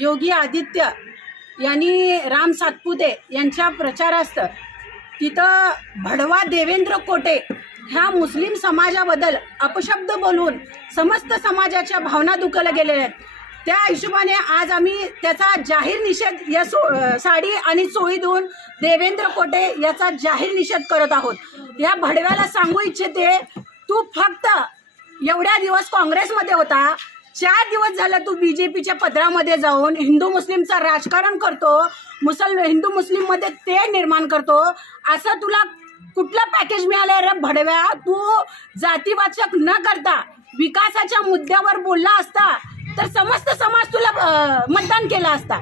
योगी आदित्य यांनी राम सातपुते यांच्या प्रचारास्त तिथं भडवा देवेंद्र कोटे ह्या मुस्लिम समाजाबद्दल अपशब्द बोलून समस्त समाजाच्या भावना दुखल्या गेलेल्या आहेत त्या हिशोबाने आज आम्ही त्याचा जाहीर निषेध या सो साडी आणि चोळी देऊन देवेंद्र कोटे याचा जाहीर निषेध करत आहोत या भडव्याला सांगू इच्छिते तू फक्त एवढ्या दिवस काँग्रेसमध्ये होता चार दिवस झाला तू बीजेपीच्या पदरामध्ये जाऊन हिंदू मुस्लिमचं राजकारण करतो मुसल हिंदू मुस्लिम मध्ये ते निर्माण करतो असं तुला कुठलं पॅकेज मिळालं रे भडव्या तू जातीवाचक न करता विकासाच्या मुद्द्यावर बोलला असता तर समस्त समाज तुला मतदान केला असता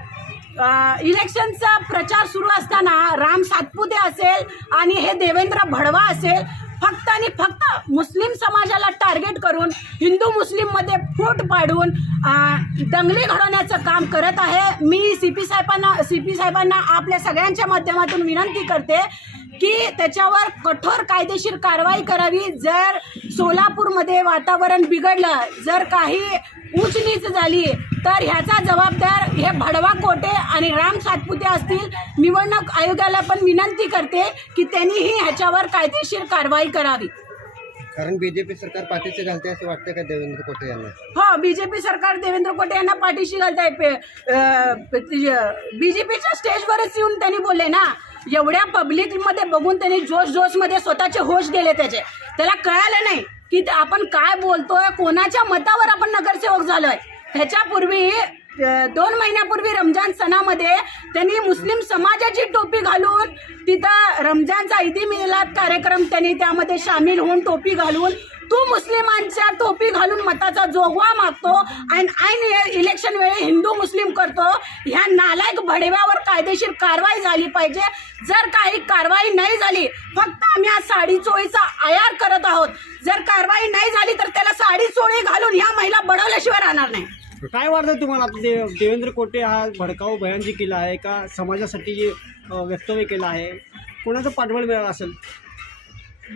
इलेक्शनचा प्रचार सुरू असताना राम सातपुते असेल आणि हे देवेंद्र भडवा असेल फक्त आणि फक्त मुस्लिम समाजाला टार्गेट करून हिंदू मुस्लिममध्ये फूट पाडून दंगली घडवण्याचं काम करत आहे मी सी पी साहेबांना सी पी साहेबांना आपल्या सगळ्यांच्या माध्यमातून विनंती करते की त्याच्यावर कठोर कायदेशीर कारवाई करावी जर सोलापूरमध्ये वातावरण बिघडलं जर काही उचनीच झाली तर ह्याचा जबाबदार हे भडवा कोटे आणि राम सातपुते असतील निवडणूक आयोगाला पण विनंती करते की त्यांनीही ह्याच्यावर कायदेशीर कारवाई करावी कारण बीजेपी सरकार पाठीशी घालते असं वाटतं का देवेंद्र कोटे यांना हो बीजेपी सरकार देवेंद्र कोटे यांना पाठीशी घालताय बीजेपीच्या स्टेजवरच येऊन त्यांनी बोलले ना एवढ्या पब्लिकमध्ये बघून त्यांनी जोश जोशमध्ये स्वतःचे होश गेले त्याचे त्याला कळालं नाही की आपण काय बोलतोय कोणाच्या मतावर आपण नगरसेवक झालोय ह्याच्यापूर्वी दोन महिन्यापूर्वी रमजान सणामध्ये त्यांनी मुस्लिम समाजाची टोपी घालून तिथं रमजानचा ईदी मिलाद कार्यक्रम त्यांनी त्यामध्ये सामील होऊन टोपी घालून तू मुस्लिमांच्या टोपी घालून मताचा जोगवा मागतो आणि ऐन इलेक्शन वेळी हिंदू मुस्लिम करतो ह्या नालायक भडव्यावर कायदेशीर कारवाई झाली पाहिजे जर काही कारवाई नाही झाली फक्त आम्ही आज साडी चोळीचा काय वाटतं तुम्हाला आता दे देवेंद्र कोटे हा भडकाऊ बयान जी केला आहे का समाजासाठी जे वक्तव्य केलं आहे कोणाचं पाठबळ मिळालं असेल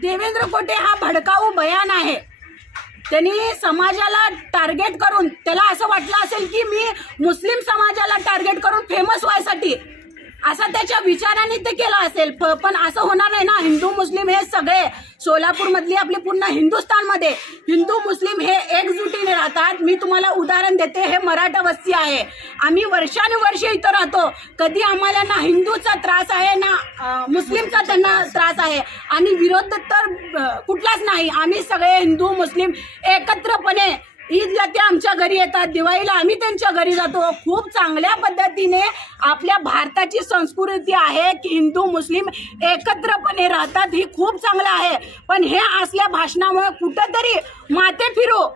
देवेंद्र कोटे हा भडकाऊ बयान आहे त्यांनी समाजाला टार्गेट करून त्याला असं वाटलं असेल की मी मुस्लिम समाजाला टार्गेट करून फेमस व्हायसाठी असा त्याच्या विचारांनी ते केला असेल पण असं होणार नाही ना हिंदू मुस्लिम हे सगळे सोलापूरमधली आपली पूर्ण मध्ये हिंदू मुस्लिम हे एकजुटीने राहतात मी तुम्हाला उदाहरण देते हे मराठा वस्ती आहे आम्ही वर्षानुवर्षे इथं राहतो कधी आम्हाला ना हिंदूचा त्रास आहे ना मुस्लिमचा त्यांना त्रास आहे आणि विरोध तर कुठलाच नाही आम्ही सगळे हिंदू मुस्लिम एकत्रपणे ईदला ते आमच्या घरी येतात दिवाळीला आम्ही त्यांच्या घरी जातो खूप चांगल्या पद्धतीने आपल्या भारताची संस्कृती आहे की हिंदू मुस्लिम एकत्रपणे राहतात ही खूप चांगलं आहे पण हे असल्या भाषणामुळे कुठंतरी माते फिरू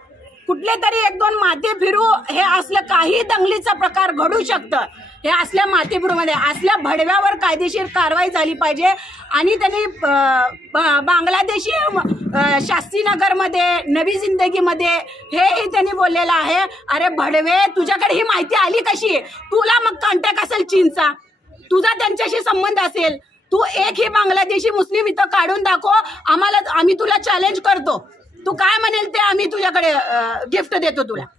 कुठले तरी एक दोन माते फिरू हे असलं काही दंगलीचा प्रकार घडू शकतं हे असल्या मातेपूरमध्ये असल्या भडव्यावर कायदेशीर कारवाई झाली पाहिजे आणि त्यांनी बांगलादेशी शास्त्रीनगरमध्ये नवी जिंदगीमध्ये हेही त्यांनी बोललेलं आहे अरे भडवे तुझ्याकडे ही माहिती आली कशी तुला मग कॉन्टॅक्ट असेल चीनचा तुझा त्यांच्याशी संबंध असेल तू एक ही बांगलादेशी मुस्लिम इथं काढून दाखव आम्हाला आम्ही तुला चॅलेंज करतो तू काय म्हणेल ते आम्ही तुझ्याकडे गिफ्ट देतो तुला